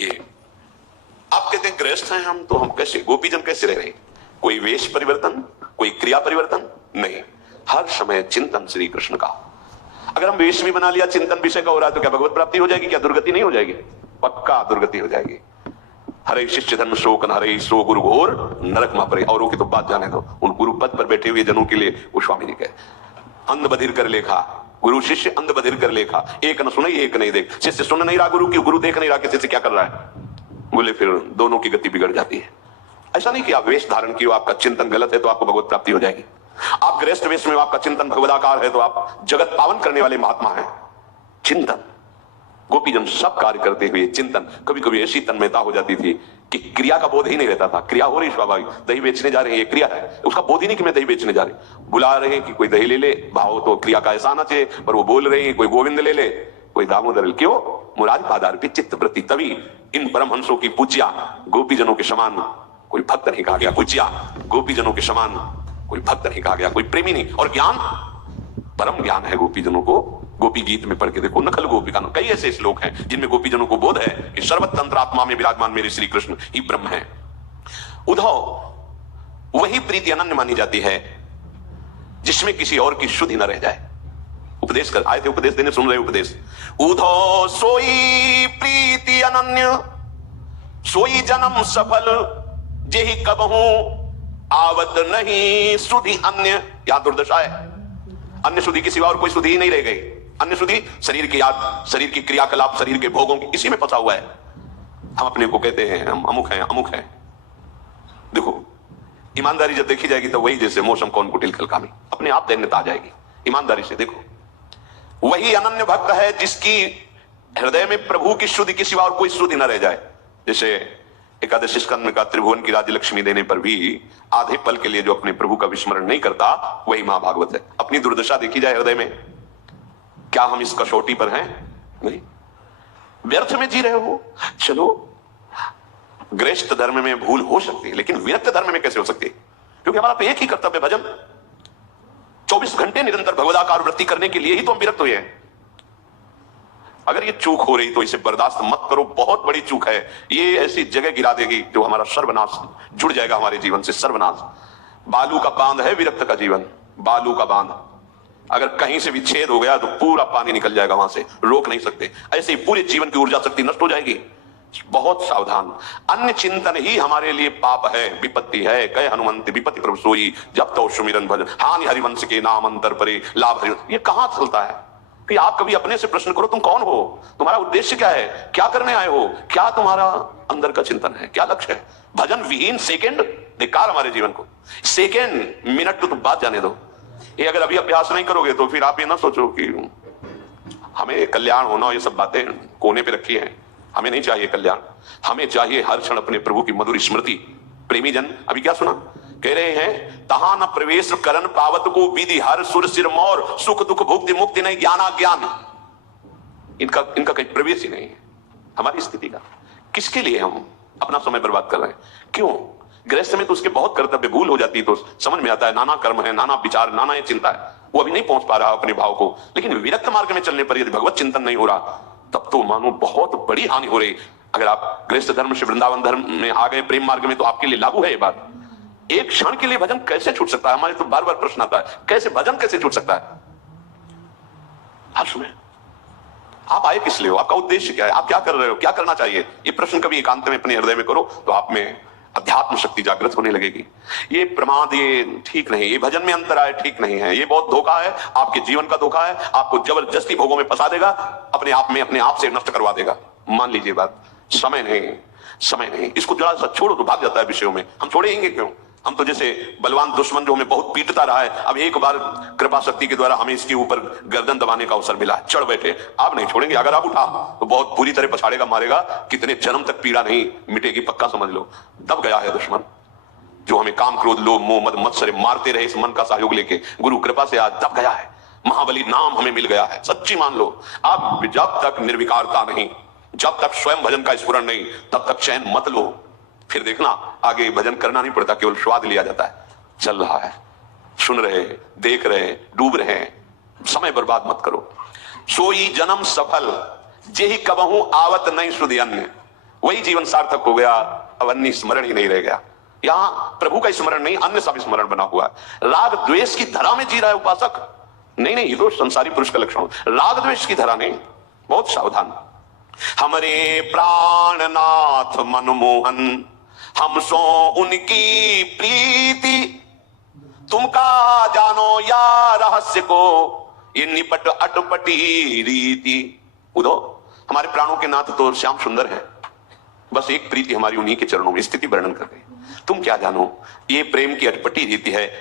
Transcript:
ये आप कहते हैं गृहस्थ हैं हम, तो हम कैसे गोपीजन कैसे रह रहे हैं? कोई वेश परिवर्तन, कोई क्रिया परिवर्तन नहीं, हर समय चिंतन श्री कृष्ण का। अगर हम वेश भी बना लिया, चिंतन विषय का हो रहा है, तो क्या भगवत प्राप्ति हो जाएगी? क्या दुर्गति नहीं हो जाएगी? पक्का दुर्गति हो जाएगी। हरे शिष्य धर्म शोक न हरे सो गुरु घोर नरक मा परे। औरों की तो बात जाने दो, उन गुरु पद पर बैठे हुए जनों के लिए वो स्वामी जी कहे, अंध बधिर कर लेखा, गुरु शिष्य अंध बधिर कर लेखा, एक न सुने एक नहीं देख। शिष्य सुन नहीं रहा गुरु की, गुरु देख नहीं रहा कि शिष्य क्या कर रहा है। बोले फिर दोनों की गति बिगड़ जाती है। ऐसा नहीं कि आप वेश धारण किए, आपका चिंतन गलत है तो आपको भगवत प्राप्ति हो जाएगी। आप गृहस्थ वेश में आपका चिंतन भगवदाकार है तो आप जगत पावन करने वाले महात्मा हैं। चिंतन, गोपीजन सब कार्य करते हुए चिंतन। कभी कभी ऐसी तन्मयता हो जाती थी कि क्रिया का बोध ही नहीं रहता था। क्रिया हो रही स्वाभाविक, दही बेचने जा रहे हैं, ये क्रिया है, उसका बोध ही नहीं कि मैं दही बेचने जा रही। बुला रहे हैं कि कोई दही ले ले, भाव तो क्रिया का ऐसा आना चाहिए, पर वो बोल रहे हैं कोई गोविंद ले ले, कोई दामोदर। क्यों? मुरारी पादार्पित चित्त वृत्ति। तभी इन परमहंसों की पूज्या गोपीजनों के समान कोई भक्त नहीं कहा गया, पूज्या गोपीजनों के समान कोई भक्त नहीं कहा गया, कोई प्रेमी नहीं। और ज्ञान, परम ज्ञान है गोपीजनों को। गोपी गीत में पढ़ के देखो, नखल गोपिका, कई ऐसे श्लोक हैं जिनमें गोपीजनों को बोध है कि सर्वतंत्र आत्मा में विराजमान मेरे श्री कृष्ण ही ब्रह्म है। उद्धव, वही प्रीति अनन्य मानी जाती है जिसमें किसी और की शुद्धि न रह जाए। उपदेश कर आए थे, उपदेश देने, सुन रहे उपदेश। उद्धव सोई प्रीति अनन्य, सोई जन्म सफल, जेहि कबहू आवत नहीं सुधि अन्य। यहां दुर्दशा है, अन्य शुद्धि के सिवा और कोई शुद्धि ही नहीं रह गई। अन्य शुद्धि शरीर की याद, शरीर की क्रियाकलाप, शरीर के भोगों की, इसी में फंसा हुआ है। हम अपने को कहते हैं हम अमुक हैं, अमुक हैं। देखो, ईमानदारी जब देखी जाएगी तो वही जैसे मौसम कौन कुटिल कलकामी, अपने आप दैन्यता आ जाएगी। ईमानदारी से देखो, वही अनन्य भक्त है जिसकी हृदय में प्रभु की शुद्धि के सिवा और कोई शुद्धि न रह जाए। जैसे एकादशी स्कंद में का त्रिभुवन की राज्य लक्ष्मी देने पर भी आधे पल के लिए जो अपने प्रभु का विस्मरण नहीं करता, वही महाभागवत है। अपनी दुर्दशा देखी जाए हृदय में, क्या हम इस कसौटी पर हैं? नहीं, व्यर्थ में जी रहे हो। चलो, गृहस्थ धर्म में भूल हो सकती है, लेकिन विरक्त धर्म में कैसे हो सकती है? क्योंकि हमारा तो एक ही कर्तव्य, भजन। 24 घंटे निरंतर भगवदाकार वृत्ति करने के लिए ही तो हम विरक्त हुए हैं। अगर ये चूक हो रही तो इसे बर्दाश्त मत करो, बहुत बड़ी चूक है। ये ऐसी जगह गिरा देगी जो हमारा सर्वनाश, जुड़ जाएगा हमारे जीवन से सर्वनाश। बालू का बांध है विरक्त का जीवन, बालू का बांध। अगर कहीं से भी छेद हो गया तो पूरा पानी निकल जाएगा, वहां से रोक नहीं सकते। ऐसे ही पूरे जीवन की ऊर्जा शक्ति नष्ट हो जाएगी। बहुत सावधान। अन्य चिंतन ही हमारे लिए पाप है, विपत्ति है। कहे हनुमंत विपत्ति प्रभु सोई, जब तो सुमिरन भजन, हानि हरिवंश के नाम अंतर परे, लाभ हरिवंश। ये कहां चलता है कि आप कभी अपने से प्रश्न करो, तुम कौन हो? तुम्हारा उद्देश्य क्या है? क्या करने आए हो? क्या तुम्हारा अंदर का चिंतन है? क्या लक्ष्य है? भजन विहीन सेकंड बेकार हमारे जीवन को। सेकंड मिनट तो बात जाने दो। ये अगर अभी अभ्यास नहीं करोगे तो फिर आप ये ना सोचो कि हमें कल्याण होना, ये सब बातें कोने पे रखी हैं। हमें नहीं चाहिए कल्याण, हमें चाहिए हर क्षण अपने प्रभु की मधुर स्मृति। प्रेमी जन अभी क्या सुना, कह रहे हैं, तहां न प्रवेश करन पावत को विधि हर सुर सिर मोर, सुख दुख भुक्ति मुक्ति नहीं ज्ञाना ज्ञान। इनका कहीं प्रवेश ही नहीं है हमारी स्थिति का। किसके लिए हम अपना समय बर्बाद कर रहे हैं? क्यों? गृहस्थ में तो उसके बहुत कर्तव्य, भूल हो जाती है तो समझ में आता है, नाना कर्म है, नाना विचार, नाना ये चिंता है, वो अभी नहीं पहुंच पा रहा अपने भाव को। लेकिन विरक्त मार्ग में चलने पर यदि भगवत चिंतन नहीं हो रहा, तब तो मानो बहुत बड़ी हानि हो रही। अगर आप गृहस्थ धर्म से वृंदावन धर्म में आ गए, प्रेम मार्ग में, तो आपके लिए लागू है ये बात। एक क्षण के लिए भजन कैसे छूट सकता है? हमारे तो बार बार प्रश्न आता है, कैसे भजन कैसे छूट सकता है? आप सुने, आप आए किस लिए हो? आपका उद्देश्य क्या है? आप क्या कर रहे हो? क्या करना चाहिए? ये प्रश्न कभी एकांत में अपने हृदय में करो तो आप में अध्यात्म शक्ति जागृत होने लगेगी। ये प्रमाद, ये ठीक नहीं, ये भजन में अंतर आए ठीक नहीं है, ये बहुत धोखा है, आपके जीवन का धोखा है, आपको जबरदस्ती भोगों में फंसा देगा, अपने आप में अपने आप से नष्ट करवा देगा। मान लीजिए बात, समय नहीं, समय नहीं, इसको जरा सा छोड़ो तो भाग जाता है विषयों में। हम छोड़ेंगे क्यों? हम तो जैसे बलवान दुश्मन जो हमें बहुत पीटता रहा है, अब एक बार कृपा शक्ति के द्वारा हमें इसके ऊपर गर्दन दबाने का अवसर मिला, चढ़ बैठे। आप नहीं छोड़ेंगे। अगर आप उठा तो बहुत बुरी तरह पछाड़ेगा, मारेगा, कितने जन्म तक पीड़ा नहीं मिटेगी, पक्का समझ लो। दब गया है दुश्मन जो हमें काम क्रोध लोभ मोह मद मत्सर मारते रहे, इस मन का सहयोग लेके गुरु कृपा से आज दब गया है। महाबली नाम हमें मिल गया है, सच्ची मान लो। आप जब तक निर्विकारता नहीं, जब तक स्वयं भजन का स्फुरण नहीं, तब तक चैन मत लो। फिर देखना आगे भजन करना नहीं पड़ता, केवल स्वाद लिया जाता है। चल रहा है, सुन रहे, देख रहे, डूब रहे, समय बर्बाद मत करो। सोई जन्म सफल, जेहि कबहू आवत नहीं सुधि अन्य। वही जीवन सार्थक हो गया। अब अन्य स्मरण ही नहीं रह गया। यहां प्रभु का स्मरण नहीं, अन्य सब स्मरण बना हुआ है। राग द्वेष की धरा में जी रहा है उपासक। नहीं नहीं, ये तो संसारी पुरुष का लक्षण। राग द्वेष की धरा नहीं, बहुत सावधान। हमरे प्राणनाथ मनमोहन, हम सो उनकी प्रीति, तुमका जानो या रहस्य को, ये निपट अटपटी रीति। उदो, हमारे प्राणों के नाथ तो श्याम सुंदर है, बस एक प्रीति हमारी उन्हीं के चरणों में। स्थिति वर्णन कर रहे, तुम क्या जानो, ये प्रेम की अटपटी रीति है।